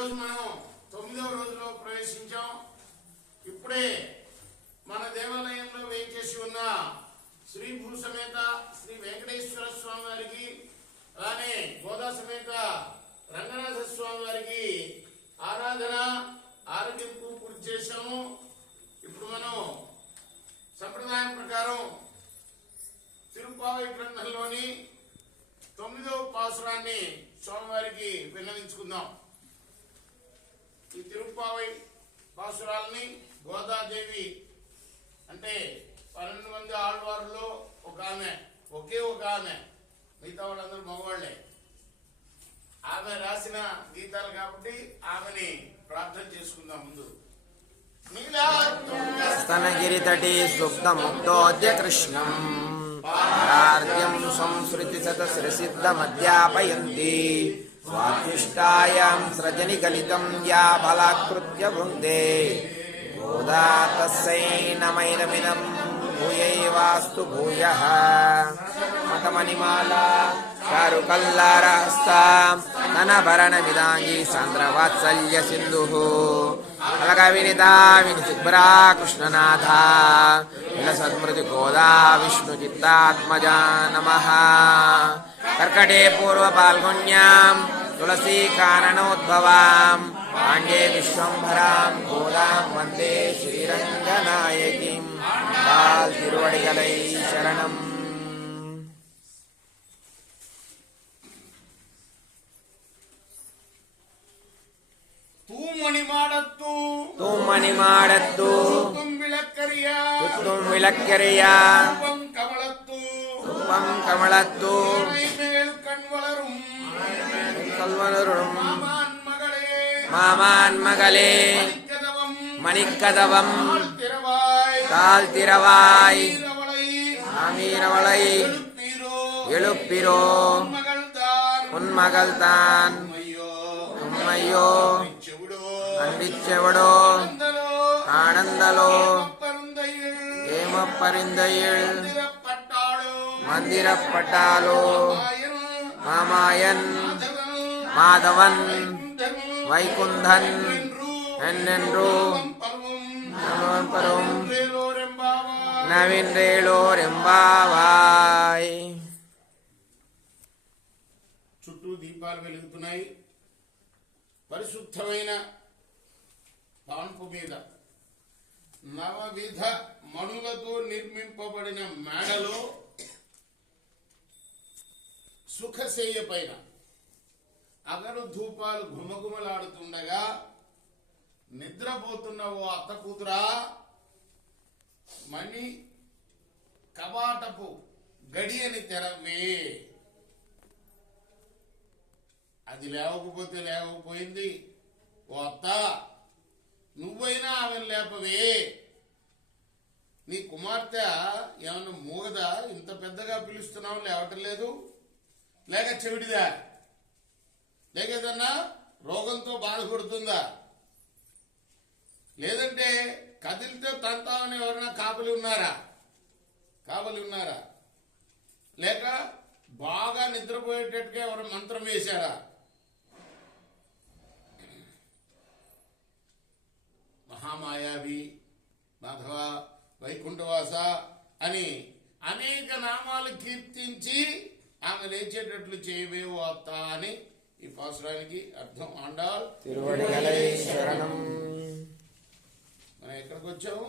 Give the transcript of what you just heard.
ఈరోజు మనం 9వ రోజులో ప్రవేశించాం. ఇప్పుడే మన దేవాలయంలో వేయించేసి ఉన్న శ్రీ భూ సమేత శ్రీ వెంకటేశ్వర స్వామి వారికి, అలానే గోదా సమేత రంగనాథ స్వామి వారికి ఆరాధన ఆరోగ్యంకు పూర్తి చేశాము. ఇప్పుడు మనం సంప్రదాయం ప్రకారం తిరుప్పావై గ్రంథంలోని 9వ పాసురాన్ని స్వామివారికి విన్నవించుకుందాం. ఈ తిరుప్పావై పాసురాలని గోదాదేవి అంటే 12 మంది ఆళ్వారులో ఒక ఆమె, ఒకే ఒక ఆమె, మిగతా వాళ్ళందరూ మగవాళ్లే. ఆమె రాసిన గీతాలు కాబట్టి ఆమెని ప్రార్థన చేసుకుందాం. ముందు స్తనగిరితటి సుప్తముగ్ధోద్య కృష్ణం పారార్ధ్యం సంస్మృతి సతశ్రసిద్ధమధ్యాపయంతి స్వాధిష్టాయాం సృజని కలితం యా బలాకృత్య భుంక్తే గోదా తస్సై నమైనమినం భూయైవాస్తు భూయః మతమణిమాలా చారుకల్లారహస్తాం ననభరణమిదాంగీ సాంద్రవాత్సల్య సింధుః అలకవినితా వినిశుభ్రా కృష్ణనాథ విలసద్మృతి గోదా విష్ణు చిత్తాత్మజా నమః. కర్కటే పూర్వ పాల్గొన్యాం తులసీ కారణోద్భవాం పాండే విశ్వంభరాం గోదాం వందే శ్రీరంగనాయకీం. కాల్ తిరువడిగలై శరణం. தூமணி மாடத்து துத்தும் விளக்கரியா ரூபம் கமலத்து கல்வளரும் மாமான் மகளே மணிக்கதவம் தாழ் திரவாய் ஆமீரவளை எழுப்பிரோ உன்மகள்தான் உம்மையோ அன்பிச்செவடோ ஆனந்தலோ ஏமப்பரிந்தையில் மந்திரப்பட்டாலோ மாமாயன் மாதவன் வைகுந்தன் என்னென்றோ நமப்பரும் నవింద్రేలోరెంబావాయ్. చుట్టూ దీపాలు వెలుగుతున్నాయి. పరిశుద్ధమైన పాన్పు మీద నవవిధ మణులతో నిర్మింపబడిన మేడలో సుఖశయ్య పైన అగరు ధూపాలు ఘుమఘుమలాడుతుండగా నిద్రపోతున్న ఓ అత్త కూతురా, మణి కవాటపు గడియని తెరవే. అది లేవకపోతే లేవకపోయింది. ఓ అత్త, నువ్వైనా ఆమెను లేపవే. నీ కుమార్తె ఏమన్నా మూగదా? ఇంత పెద్దగా పిలుస్తున్నావు, లేవటం లేదు. లేక చెవిటిదా? లేక ఏదన్నా రోగంతో బాధపడుతుందా? లేదంటే కదిలితే తంతామని ఎవరైనా కాపలి ఉన్నారా? లేక బాగా నిద్రపోయేటట్టుగా ఎవరు మంత్రం వేశారా? మహామాయావి, మాధవ, వైకుంఠవాస అని అనేక నామాలు కీర్తించి ఆమె లేచేటట్లు చేయవేవో అత్త అని ఈ పాసురానికి అర్థం. ఆండాల్ తిరువడిగలై శరణం. మనం ఎక్కడికి వచ్చాము?